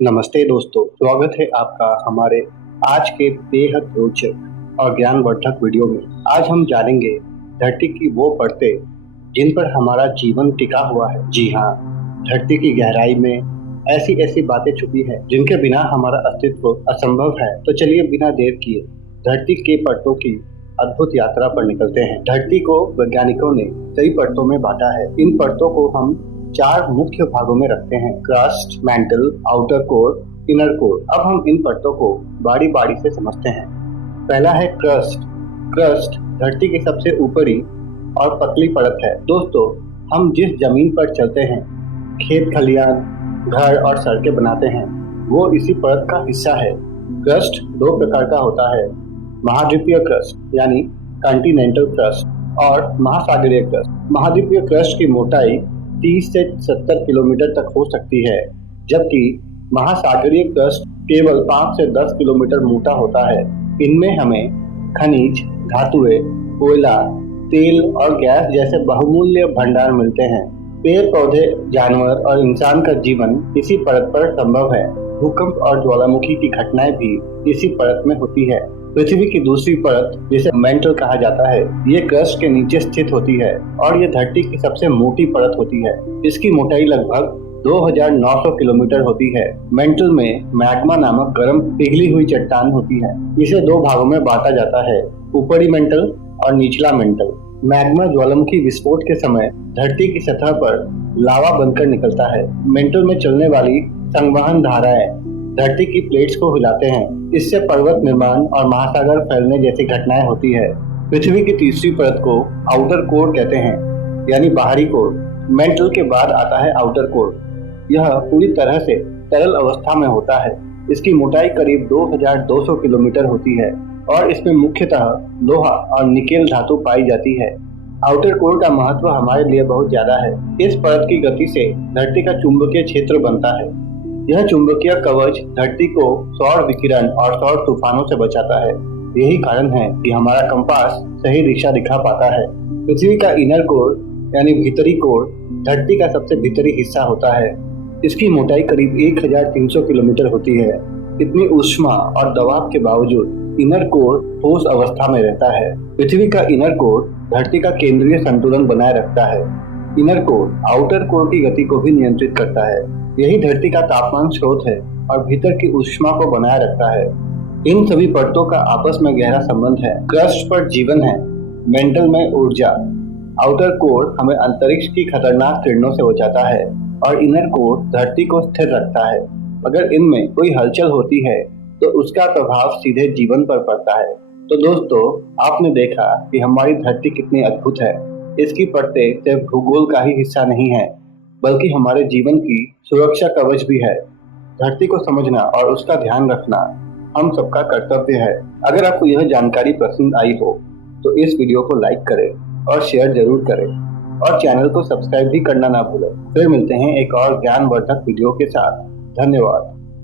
नमस्ते दोस्तों, स्वागत है आपका हमारे आज के बेहद रोचक और ज्ञानवर्धक वीडियो में। आज हम जानेंगे धरती की वो परतें जिन पर हमारा जीवन टिका हुआ है। जी हाँ, धरती की गहराई में ऐसी ऐसी बातें छुपी हैं जिनके बिना हमारा अस्तित्व असंभव है। तो चलिए बिना देर किए धरती के परतों की अद्भुत यात्रा पर निकलते हैं। धरती को वैज्ञानिकों ने कई परतों में बांटा है। इन परतों को हम 4 मुख्य भागों में रखते हैं: crust, mantle, outer core, inner core. अब हम इन परतों को बारी बारी से समझते हैं। पहला है क्रस्ट। क्रस्ट धरती की सबसे ऊपरी और पतली परत है। दोस्तों, हम जिस जमीन पर चलते हैं, खेत खलियान, घर और सड़कें बनाते हैं, वो इसी परत का हिस्सा है। क्रस्ट 2 प्रकार का होता है: महाद्वीपीय क्रस्ट यानी कॉन्टिनेंटल क्रस्ट और महासागरीय क्रस्ट। महाद्वीपीय क्रस्ट की मोटाई 30 से 70 किलोमीटर तक हो सकती है, जबकि महासागरीय क्रस्ट केवल 5 से 10 किलोमीटर मोटा होता है। इनमें हमें खनिज, धातुएं, कोयला, तेल और गैस जैसे बहुमूल्य भंडार मिलते हैं। पेड़ पौधे, जानवर और इंसान का जीवन इसी परत पर संभव है। भूकंप और ज्वालामुखी की घटनाएं भी इसी परत में होती है। पृथ्वी की दूसरी परत, जिसे मेंटल कहा जाता है, ये क्रस्ट के नीचे स्थित होती है और ये धरती की सबसे मोटी परत होती है। इसकी मोटाई लगभग 2900 किलोमीटर होती है। मेंटल में मैग्मा नामक गर्म पिघली हुई चट्टान होती है। इसे 2 भागों में बांटा जाता है: ऊपरी मेंटल और निचला मेंटल। मैग्मा ज्वालामुखी विस्फोट के समय धरती की सतह पर लावा बनकर निकलता है। मेंटल में चलने वाली संवहन धाराएं धरती की प्लेट्स को हिलाते हैं। इससे पर्वत निर्माण और महासागर फैलने जैसी घटनाएं होती है। पृथ्वी की तीसरी परत को आउटर कोर कहते हैं, यानी बाहरी कोर। मेंटल के बाद आता है आउटर कोर। यह पूरी तरह से तरल अवस्था में होता है। इसकी मोटाई करीब 2200 किलोमीटर होती है और इसमें मुख्यतः लोहा और निकेल धातु पाई जाती है। आउटर कोर का महत्व हमारे लिए बहुत ज्यादा है। इस परत की गति से धरती का चुंबकीय क्षेत्र बनता है। यह चुंबकीय कवच धरती को सौर विकिरण और सौर तूफानों से बचाता है। यही कारण है कि हमारा कंपास सही दिशा दिखा पाता है। पृथ्वी का इनर कोर यानी भीतरी कोर धरती का सबसे भीतरी हिस्सा होता है। इसकी मोटाई करीब 1300 किलोमीटर होती है। इतनी ऊष्मा और दबाव के बावजूद इनर कोर ठोस अवस्था में रहता है। पृथ्वी का इनर कोर धरती का केंद्रीय संतुलन बनाए रखता है। इनर कोर आउटर कोर की गति को भी नियंत्रित करता है। यही धरती का तापमान स्रोत है और भीतर की ऊष्मा को बनाए रखता है। इन सभी परतों का आपस में गहरा संबंध है। क्रस्ट पर जीवन है, मेंटल में ऊर्जा। आउटर कोर हमें अंतरिक्ष की खतरनाक किरणों से बचाता है और इनर कोर धरती को स्थिर रखता है। अगर इनमें कोई हलचल होती है तो उसका प्रभाव सीधे जीवन पर पड़ता है। तो दोस्तों, आपने देखा कि हमारी धरती कितनी अद्भुत है। इसकी परतें सिर्फ भूगोल का ही हिस्सा नहीं है, बल्कि हमारे जीवन की सुरक्षा कवच भी है। धरती को समझना और उसका ध्यान रखना हम सबका कर्तव्य है। अगर आपको यह जानकारी पसंद आई हो तो इस वीडियो को लाइक करें और शेयर जरूर करें और चैनल को सब्सक्राइब भी करना ना भूलें। फिर मिलते हैं एक और ज्ञानवर्धक वीडियो के साथ। धन्यवाद।